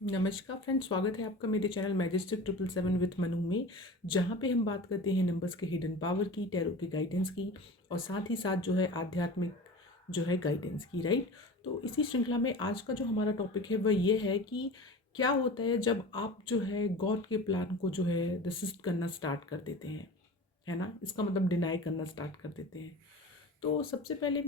नमस्कार फ्रेंड्स, स्वागत है आपका मेरे चैनल मैजेस्टिक 777 विथ मनु में, जहाँ पे हम बात करते हैं नंबर्स के हिडन पावर की, टैरो की गाइडेंस की और साथ ही साथ जो है आध्यात्मिक जो है गाइडेंस की, राइट। तो इसी श्रृंखला में आज का जो हमारा टॉपिक है वह ये है कि क्या होता है जब आप जो है गॉड के प्लान को जो है रेसिस्ट करना स्टार्ट कर देते हैं, है ना। इसका मतलब डिनाई करना स्टार्ट कर देते हैं। तो सबसे पहले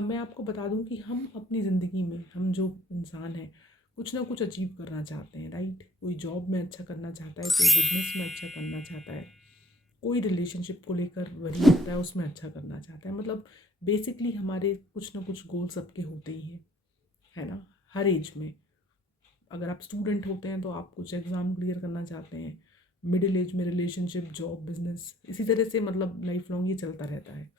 मैं आपको बता दूं कि हम अपनी ज़िंदगी में, हम जो इंसान हैं, कुछ ना कुछ अचीव करना चाहते हैं, राइट। कोई जॉब में अच्छा करना चाहता है, कोई बिजनेस में अच्छा करना चाहता है, कोई रिलेशनशिप को लेकर वरी होता है, उसमें अच्छा करना चाहता है। मतलब बेसिकली हमारे कुछ ना कुछ गोल सबके होते ही हैं, है ना। हर एज में अगर आप स्टूडेंट होते हैं तो आप कुछ एग्ज़ाम क्लियर करना चाहते हैं, मिडिल एज में रिलेशनशिप, जॉब, बिजनेस, इसी तरह से मतलब लाइफ लॉन्ग ये चलता रहता है।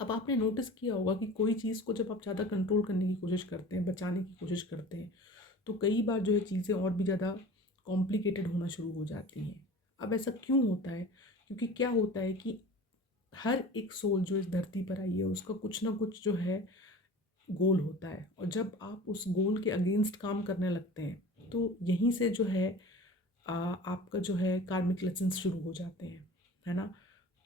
अब आपने नोटिस किया होगा कि कोई चीज़ को जब आप ज़्यादा कंट्रोल करने की कोशिश करते हैं, बचाने की कोशिश करते हैं, तो कई बार जो है चीज़ें और भी ज़्यादा कॉम्प्लिकेटेड होना शुरू हो जाती हैं। अब ऐसा क्यों होता है? क्योंकि क्या होता है कि हर एक सोल जो इस धरती पर आई है उसका कुछ ना कुछ जो है गोल होता है, और जब आप उस गोल के अगेंस्ट काम करने लगते हैं तो यहीं से जो है आपका जो है कार्मिक लेसन्स शुरू हो जाते हैं, है ना।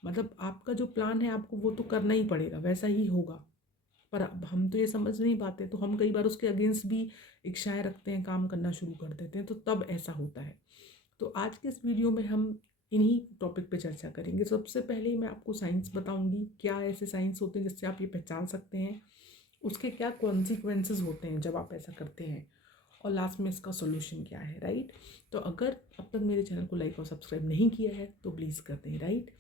मतलब आपका जो प्लान है आपको वो तो करना ही पड़ेगा, वैसा ही होगा। पर अब हम तो ये समझ नहीं पाते, तो हम कई बार उसके अगेंस्ट भी इच्छाएं रखते हैं, काम करना शुरू कर देते हैं, तो तब ऐसा होता है। तो आज के इस वीडियो में हम इन्हीं टॉपिक पे चर्चा करेंगे। सबसे पहले मैं आपको साइंस बताऊंगी, क्या ऐसे साइंस होते हैं जिससे आप ये पहचान सकते हैं, उसके क्या कॉन्सिक्वेंसेस होते हैं जब आप ऐसा करते हैं, और लास्ट में इसका सॉल्यूशन क्या है, राइट। तो अगर अब तक मेरे चैनल को लाइक और सब्सक्राइब नहीं किया है तो प्लीज़ कर दें, राइट।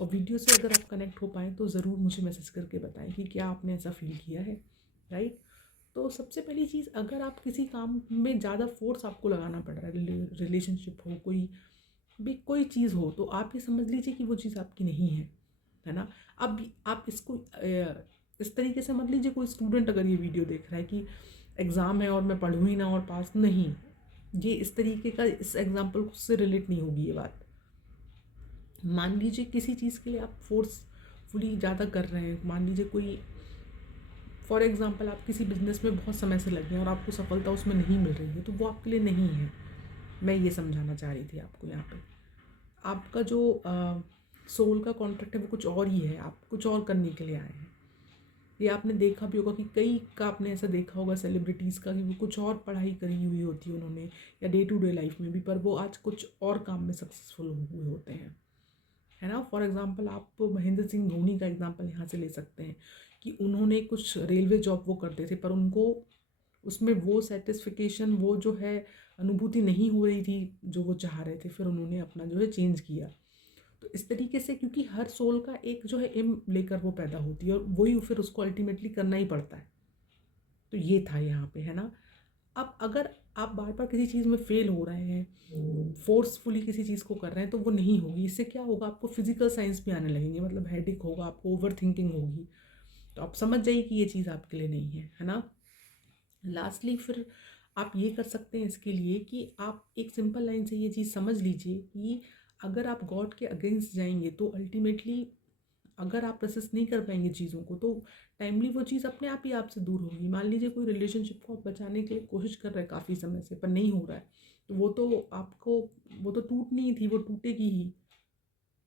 और वीडियो से अगर आप कनेक्ट हो पाएँ तो ज़रूर मुझे मैसेज करके बताएं कि क्या आपने ऐसा फील किया है, राइट। तो सबसे पहली चीज़, अगर आप किसी काम में ज़्यादा फोर्स आपको लगाना पड़ रहा है, रिलेशनशिप हो, कोई भी कोई चीज़ हो, तो आप ये समझ लीजिए कि वो चीज़ आपकी नहीं है ना। अब आप इसको इस तरीके से मत लीजिए, कोई स्टूडेंट अगर ये वीडियो देख रहा है कि एग्ज़ाम है और मैं पढ़ूँ ही ना और पास नहीं, ये इस तरीके का, इस एग्जाम्पल से रिलेट नहीं होगी ये बात। मान लीजिए किसी चीज़ के लिए आप फोर्सफुली ज़्यादा कर रहे हैं, मान लीजिए कोई, फॉर एग्ज़ाम्पल आप किसी बिजनेस में बहुत समय से लगे हैं और आपको सफलता उसमें नहीं मिल रही है, तो वो आपके लिए नहीं है। मैं ये समझाना चाह रही थी आपको यहाँ पे। आपका जो सोल का कॉन्ट्रैक्ट है वो कुछ और ही है, आप कुछ और करने के लिए आए हैं। ये आपने देखा भी होगा कि कई का आपने ऐसा देखा होगा सेलिब्रिटीज़ का कि वो कुछ और पढ़ाई करी हुई होती है उन्होंने, या डे टू डे लाइफ में भी, पर वो आज कुछ और काम में सक्सेसफुल हुए होते हैं, है ना। फॉर एग्जांपल आप महेंद्र सिंह धोनी का एग्जांपल यहाँ से ले सकते हैं कि उन्होंने कुछ रेलवे जॉब वो करते थे, पर उनको उसमें वो सेटिस्फिकेशन, वो जो है अनुभूति नहीं हो रही थी जो वो चाह रहे थे, फिर उन्होंने अपना जो है चेंज किया। तो इस तरीके से, क्योंकि हर सोल का एक जो है एम लेकर वो पैदा होती है और वही फिर उसको अल्टीमेटली करना ही पड़ता है। तो ये था यहाँ पे, है ना। अब अगर आप बार बार किसी चीज़ में फेल हो रहे हैं, फोर्सफुली किसी चीज़ को कर रहे हैं, तो वो नहीं होगी। इससे क्या होगा, आपको फिजिकल साइंस भी आने लगेंगे, मतलब हेडेक होगा, आपको ओवर थिंकिंग होगी। तो आप समझ जाइए कि ये चीज़ आपके लिए नहीं है ना। लास्टली फिर आप ये कर सकते हैं इसके लिए कि आप एक सिंपल लाइन से ये चीज़ समझ लीजिए कि अगर आप गॉड के अगेंस्ट जाएंगे तो अल्टीमेटली, अगर आप रेसिस्ट नहीं कर पाएंगे चीज़ों को, तो टाइमली वो चीज़ अपने आप ही आपसे दूर होगी। मान लीजिए कोई रिलेशनशिप को आप बचाने के लिए कोशिश कर रहे हैं काफ़ी समय से, पर नहीं हो रहा है, तो वो तो टूटनी ही थी, वो टूटेगी ही।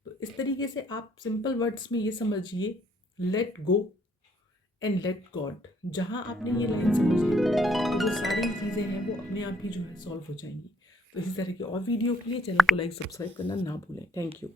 तो इस तरीके से आप सिंपल वर्ड्स में ये समझिए, let go and let God. जहाँ आपने ये लाइन समझ ली तो जो सारी चीज़ें हैं वो अपने आप ही जो है सॉल्व हो जाएंगी। तो इसी तरह के और वीडियो के लिए चैनल को लाइक सब्सक्राइब करना ना भूलें। Thank you.